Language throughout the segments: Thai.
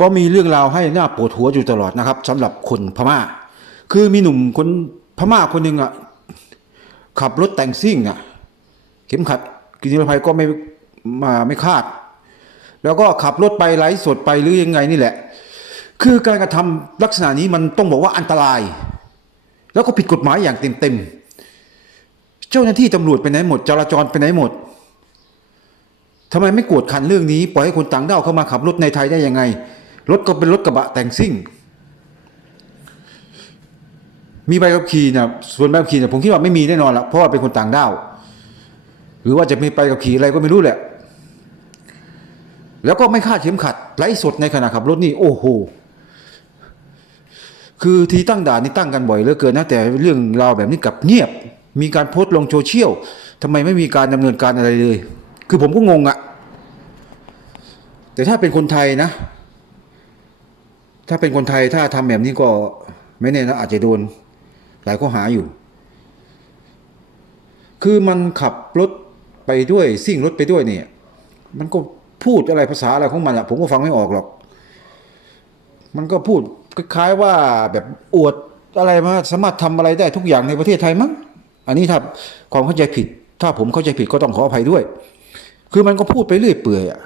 ก็มีเรื่องราวให้หน้าปวดหัวอยู่ตลอดนะครับสำหรับคนพม่า คือมีหนุ่มคนพม่าคนหนึ่งอะขับรถแต่งซิ่งอะ เข็มขัดกิจนิรภัยก็ไม่มาไม่คาด แล้วก็ขับรถไปไลฟ์สดไปหรือยังไงนี่แหละ คือการกระทำลักษณะนี้มันต้องบอกว่าอันตราย แล้วก็ผิดกฎหมายอย่างเต็มๆ เจ้าหน้าที่ตำรวจไปไหนหมดจราจรไปไหนหมดทำไมไม่กวดขันเรื่องนี้ ปล่อยให้คนต่างด้าวเข้ามาขับรถในไทยได้ยังไง รถก็เป็นรถกระบะแต่งซิ่ง มีใบขับขี่นะส่วนใบขับขี่เนี่ยผมคิดว่าไม่มีแน่นอนละเพราะว่าเป็นคนต่างด้าวหรือว่าจะมีใบขับขี่อะไรก็ไม่รู้แหละ แล้วก็ไม่คาดเข็มขัดไร้สดในขณะขับรถนี่โอ้โห คือทีตั้งด่านนี่ตั้งกันบ่อยเหลือเกินนะแต่เรื่องราวแบบนี้กลับเงียบ มีการโพสต์ลงโซเชียลทำไมไม่มีการดำเนินการอะไรเลย คือผมก็งงอะแต่ถ้าเป็นคนไทยนะ ถ้าเป็นคนไทยถ้าทำแบบนี้ก็ไม่แน่นะอาจจะโดน หลายข้อหาอยู่ คือมันขับรถไปด้วยซิ่งรถไปด้วยเนี่ย มันก็พูดอะไรภาษาอะไรของมันอะผมก็ฟังไม่ออกหรอก มันก็พูดคล้ายๆว่าแบบอวดอะไรมาสามารถทำอะไรได้ทุกอย่างในประเทศไทยมั้งอันนี้ถ้าความเข้าใจผิด ถ้าผมเข้าใจผิดก็ต้องขออภัยด้วย คือมันก็พูดไปเรื่อยเปื่อยอะ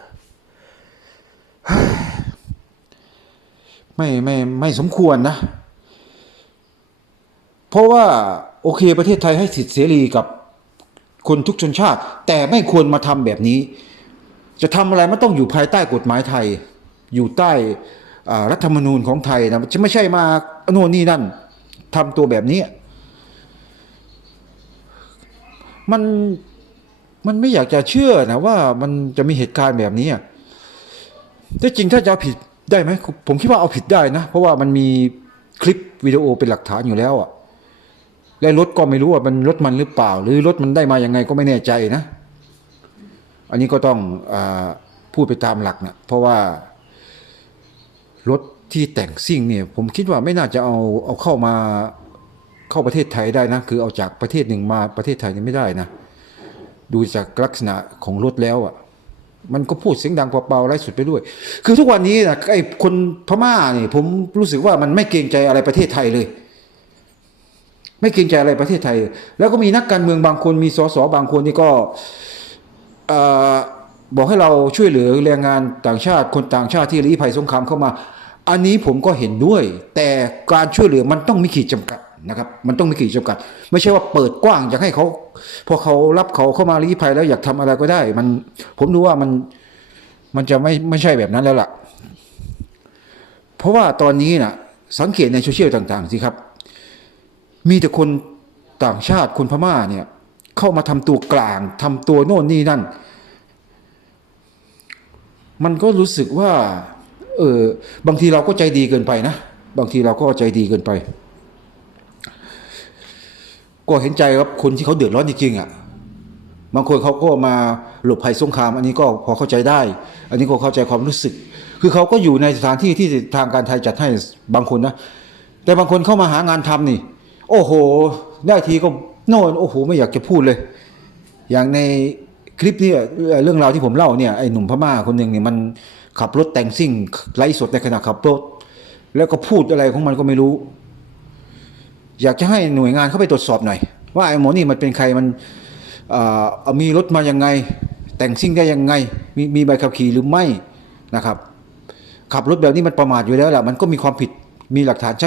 ไม่ไม่ไม่สมควรนะ เพราะว่าโอเคประเทศไทยให้สิทธิเสรีกับคนทุกชนชาติ แต่ไม่ควรมาทำแบบนี้ จะทำอะไรไมันต้องอยู่ภายใต้กฎหมายไทย อยู่ใต้รัฐธรรมนูญของไทยนะจะไม่ใช่มาโน่นนี่นั่นทำตัวแบบนี้ มันมันไม่อยากจะเชื่อนะว่ามันจะมีเหตุการณ์แบบนี้อะแต่จริงถ้าจะผิด ได้ไหมผมคิดว่าเอาผิดได้นะ เพราะว่ามันมีคลิปวิดีโอเป็นหลักฐานอยู่แล้วอะและรถก็ไม่รู้ว่ามันรถมันหรือเปล่า หรือรถมันได้มายังไงก็ไม่แน่ใจนะ อันนี้ก็ต้องอพูดไปตามหลักนะเพราะว่ารถที่แต่งซิ่งเนี่ย ผมคิดว่าไม่น่าจะเอาเอาเข้ามาเข้าประเทศไทยได้นะ คือเอาจากประเทศหนึ่งมาประเทศไทยนี่ไม่ได้นะ ดูจากลักษณะของรถแล้วอะ มันก็พูดเสียงดังเบาๆไร้สุดไปด้วย คือทุกวันนี้นะไอ้คนพม่าเนี่ยผมรู้สึกว่ามันไม่เกรงใจอะไรประเทศไทยเลย ไม่เกรงใจอะไรประเทศไทย แล้วก็มีนักการเมืองบางคนมีสสบางคนนี่ก็อ่อบอกให้เราช่วยเหลือแรงงานต่างชาติ คนต่างชาติที่ลี้ภัยสงครามเข้ามา อันนี้ผมก็เห็นด้วย แต่การช่วยเหลือมันต้องมีขีดจำกัด นะครับ มันต้องมีขีดจำกัด ไม่ใช่ว่าเปิดกว้างอยากให้เขาพอเขารับเขาเข้ามาลี้ภัยแล้วอยากทำอะไรก็ได้ มันผมดูว่ามันมันจะไม่ไม่ใช่แบบนั้นแล้วล่ะ เพราะว่าตอนนี้นะสังเกตในโซเชียลต่าง ๆ สิครับ มีแต่คนต่างชาติคนพม่าเนี่ย เข้ามาทำตัวกลางทำตัวโน่นนี่นั่น มันก็รู้สึกว่า เออบางทีเราก็ใจดีเกินไปนะ บางทีเราก็ใจดีเกินไป ก็เห็นใจครับคนที่เขาเดือดร้อนจริงๆอะบางคนเขาก็มาหลบภัยสงคราม อันนี้ก็พอเข้าใจได้ อันนี้ก็เข้าใจความรู้สึก คือเขาก็อยู่ในสถานที่ที่ทางการไทยจัดให้บางคนนะ แต่บางคนเข้ามาหางานทำนี่ โอ้โห ได้ทีก็โน่นโอ้โห ไม่อยากจะพูดเลย อย่างในคลิปนี้เรื่องราวที่ผมเล่าเนี่ยไอ้หนุ่มพม่าคนหนึ่งเนี่ยมันขับรถแต่งซิ่งไล่สดในขณะขับรถ แล้วก็พูดอะไรของมันก็ไม่รู้ อยากจะให้หน่วยงานเข้าไปตรวจสอบหน่อย ว่าไอ้หมอนี่มันเป็นใครมันมีรถมายังไง แต่งซิ่งได้ยังไง มีมีใบขับขี่หรือไม่นะครับ ขับรถแบบนี้มันประมาทอยู่แล้วแหละมันก็มีความผิดมีหลักฐานชัด